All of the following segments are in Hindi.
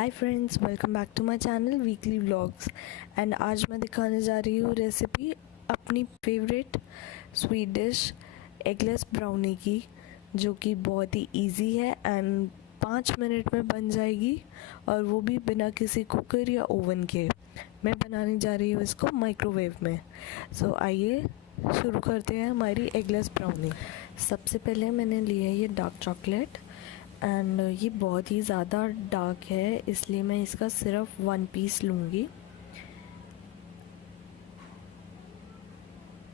Hi friends, welcome back to my channel weekly vlogs. And आज मैं दिखाने जा रही हूँ रेसिपी अपनी favourite sweet dish eggless brownie की, जो कि बहुत ही इजी है एंड 5 मिनट में बन जाएगी, और वो भी बिना किसी कुकर या ओवन के। मैं बनाने जा रही हूँ इसको माइक्रोवेव में। सो आइए शुरू करते हैं हमारी एगलेस ब्राउनी। सबसे पहले मैंने लिया है ये डार्क चॉकलेट, एंड ये बहुत ही ज़्यादा डार्क है, इसलिए मैं इसका सिर्फ 1 पीस लूँगी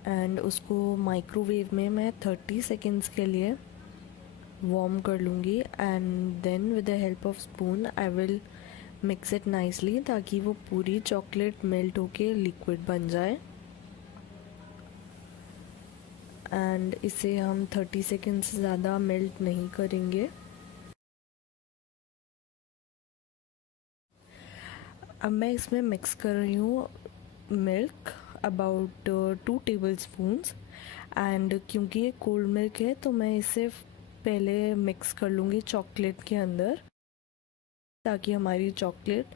एंड उसको माइक्रोवेव में मैं 30 सेकेंड्स के लिए वार्म कर लूँगी। And then with the help of spoon I will mix it nicely, ताकि वो पूरी चॉकलेट मेल्ट होके लिक्विड बन जाए। एंड इसे हम 30 सेकेंड्स से ज़्यादा मेल्ट नहीं करेंगे। अब मैं इसमें मिक्स कर रही हूँ milk about 2 table spoons. And क्योंकि ये कोल्ड मिल्क है तो मैं इसे पहले मिक्स कर लूँगी चॉकलेट के अंदर, ताकि हमारी चॉकलेट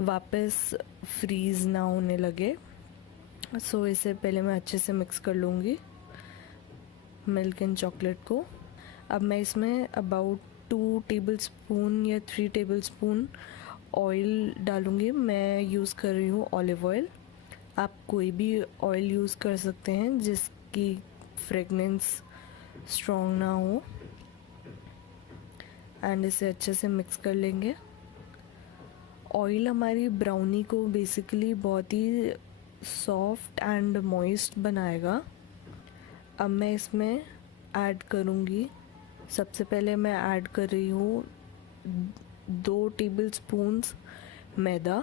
वापस फ्रीज़ ना होने लगे। सो इसे पहले मैं अच्छे से मिक्स कर लूँगी मिल्क एंड चॉकलेट को। अब मैं इसमें अबाउट 2 टेबल स्पून या 3 टेबल स्पून ऑयल डालूँगी। मैं यूज़ कर रही हूँ ऑलिव ऑयल। आप कोई भी ऑयल यूज़ कर सकते हैं जिसकी फ्रेगनेंस स्ट्रॉन्ग ना हो। एंड इसे अच्छे से मिक्स कर लेंगे। ऑयल हमारी ब्राउनी को बेसिकली बहुत ही सॉफ्ट एंड मॉइस्ट बनाएगा। अब मैं इसमें ऐड करूँगी, सबसे पहले मैं ऐड कर रही हूँ 2 टेबल स्पून्स मैदा।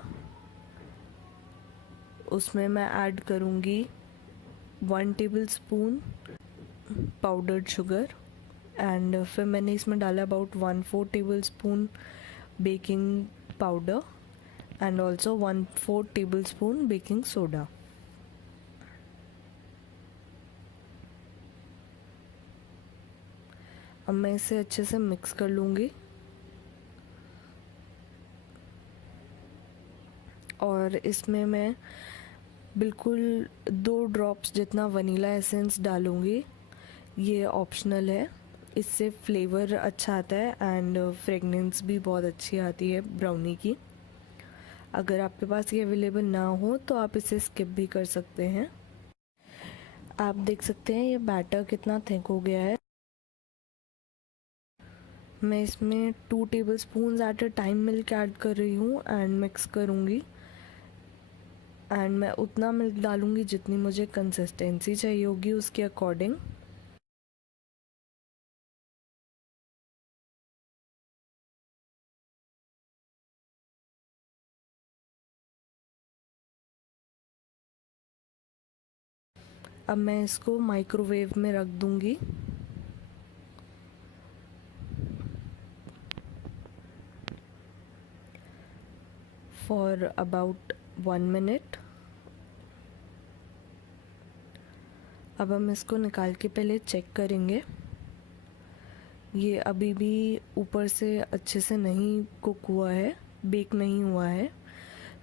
उसमें मैं ऐड करूँगी 1 table spoon powdered sugar. And फिर मैंने इसमें डाला about 1/4 table spoon baking powder and also 1/4 table spoon baking soda. अब मैं इसे अच्छे से मिक्स कर लूँगी और इसमें मैं बिल्कुल 2 ड्रॉप्स जितना वनीला एसेंस डालूँगी। ये ऑप्शनल है, इससे फ्लेवर अच्छा आता है एंड फ्रेगनेंस भी बहुत अच्छी आती है ब्राउनी की। अगर आपके पास ये अवेलेबल ना हो तो आप इसे स्किप भी कर सकते हैं। आप देख सकते हैं ये बैटर कितना थिक हो गया है। मैं इसमें 2 table spoon at a time milk add कर रही हूँ एंड मिक्स करूँगी। एंड मैं उतना मिल्क डालूँगी जितनी मुझे कंसिस्टेंसी चाहिए होगी उसके अकॉर्डिंग। अब मैं इसको माइक्रोवेव में रख दूँगी फॉर अबाउट 1 मिनट। अब हम इसको निकाल के पहले चेक करेंगे। ये अभी भी ऊपर से अच्छे से नहीं कुक हुआ है, बेक नहीं हुआ है।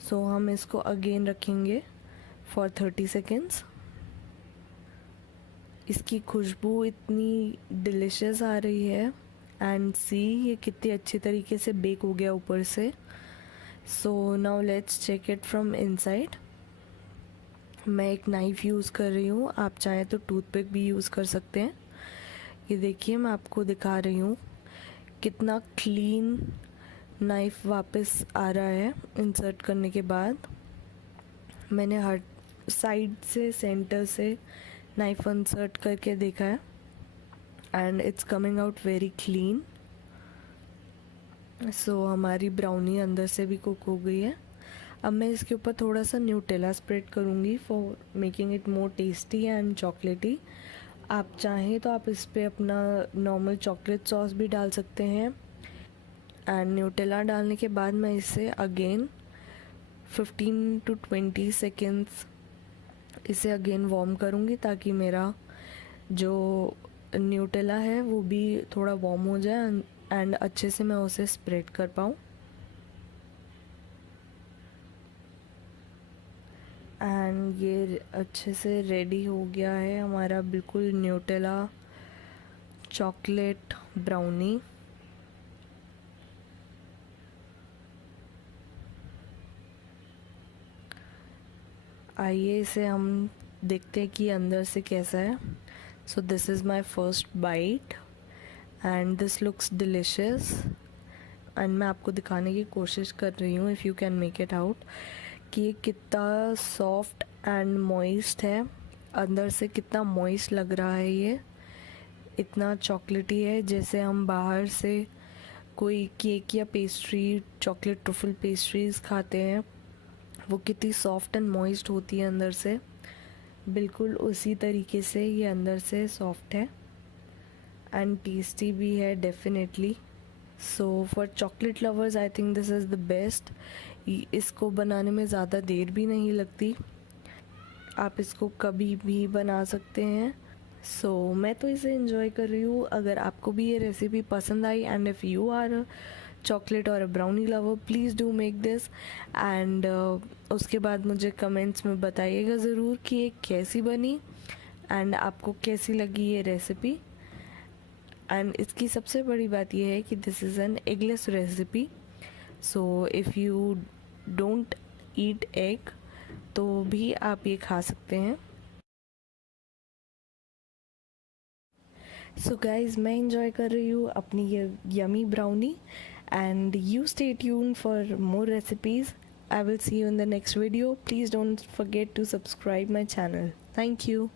सो हम इसको अगेन रखेंगे फॉर 30 सेकेंड्स। इसकी खुशबू इतनी डिलिशियस आ रही है एंड सी ये कितनी अच्छी तरीके से बेक हो गया ऊपर से। So now let's check it from inside. मैं एक नाइफ़ यूज़ कर रही हूँ, आप चाहें तो टूथपिक भी यूज़ कर सकते हैं। ये देखिए मैं आपको दिखा रही हूँ कितना क्लीन नाइफ़ वापस आ रहा है इंसर्ट करने के बाद। मैंने हर साइड से सेंटर से नाइफ़ इंसर्ट करके देखा है and it's coming out very clean. So हमारी ब्राउनी अंदर से भी कुक हो गई है। अब मैं इसके ऊपर थोड़ा सा न्यूटेला स्प्रेड करूँगी for making it more tasty and चॉकलेटी। आप चाहें तो आप इस पर अपना नॉर्मल चॉकलेट सॉस भी डाल सकते हैं। एंड न्यूटेला डालने के बाद मैं इसे अगेन 15 to 20 सेकेंड्स इसे अगेन वार्म करूँगी, ताकि मेरा जो न्यूटेला है वो भी थोड़ा वार्म हो जाए एंड अच्छे से मैं उसे स्प्रेड कर पाऊँ। एंड ये अच्छे से रेडी हो गया है हमारा बिल्कुल न्यूटेला चॉकलेट ब्राउनी। आइए इसे हम देखते हैं कि अंदर से कैसा है। So this is my first bite and this looks delicious. And मैं आपको दिखाने की कोशिश कर रही हूँ, if you can make it out, कि ये कितना सॉफ्ट एंड मॉइस्ट है। अंदर से कितना मॉइस्ट लग रहा है, ये इतना चॉकलेटी है जैसे हम बाहर से कोई केक या पेस्ट्री, चॉकलेट ट्रफल पेस्ट्रीज खाते हैं, वो कितनी सॉफ्ट एंड मॉइस्ट होती है अंदर से, बिल्कुल उसी तरीके से ये अंदर से सॉफ्ट है एंड टेस्टी भी है definitely. So for chocolate lovers I think this is the best. इसको बनाने में ज़्यादा देर भी नहीं लगती, आप इसको कभी भी बना सकते हैं। सो मैं तो इसे इंजॉय कर रही हूँ। अगर आपको भी ये रेसिपी पसंद आई and if you are chocolate और brownie lover, please do make this and उसके बाद मुझे कमेंट्स में बताइएगा ज़रूर कि ये कैसी बनी एंड आपको कैसी लगी ये रेसिपी। एंड इसकी सबसे बड़ी बात यह है कि this is an eggless recipe, so if you don't eat egg तो भी आप ये खा सकते हैं। सो गाइज मैं इंजॉय कर रही हूँ अपनी ये yummy brownie and you stay tuned for more recipes. I will see you in the next video. Please don't forget to subscribe my channel. Thank you.